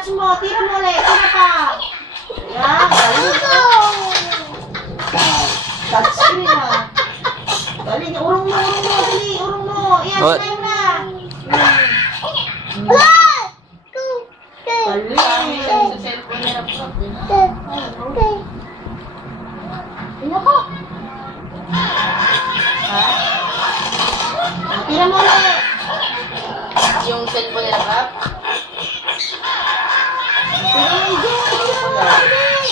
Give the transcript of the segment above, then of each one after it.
touch mo. Tira mo ulit. Tira pa. Yan. Galing. Touch screen ha. Galing. Urong mo, urong mo. Dali, urong mo. Yan, Oh. slime na. Sabi Galing. Sa cellphone na laptop. eh. Ina ko. Ha? Tira mo ulit. Yung cellphone na laptop. Tira mo, Ige. Tira mo ulit.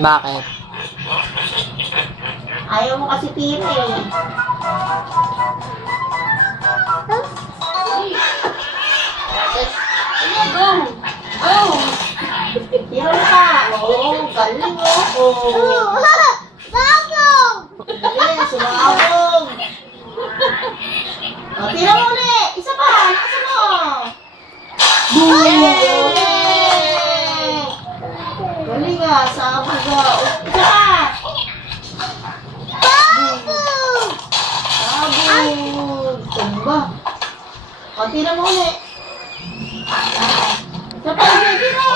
Bakit? Ayaw mo kasi tira eh. Oh. Oo. Galing, sumabog. O, tira mo ulit. Isa pa. Nakasan mo. Yay! Galing ah, sabog ah. O, Isa pa. Sabog. Tumba. O, tira mo ulit. Isa pa, tira.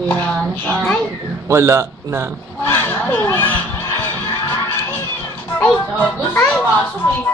Yan. Ay. Wala na. Sa August, nawasok eh.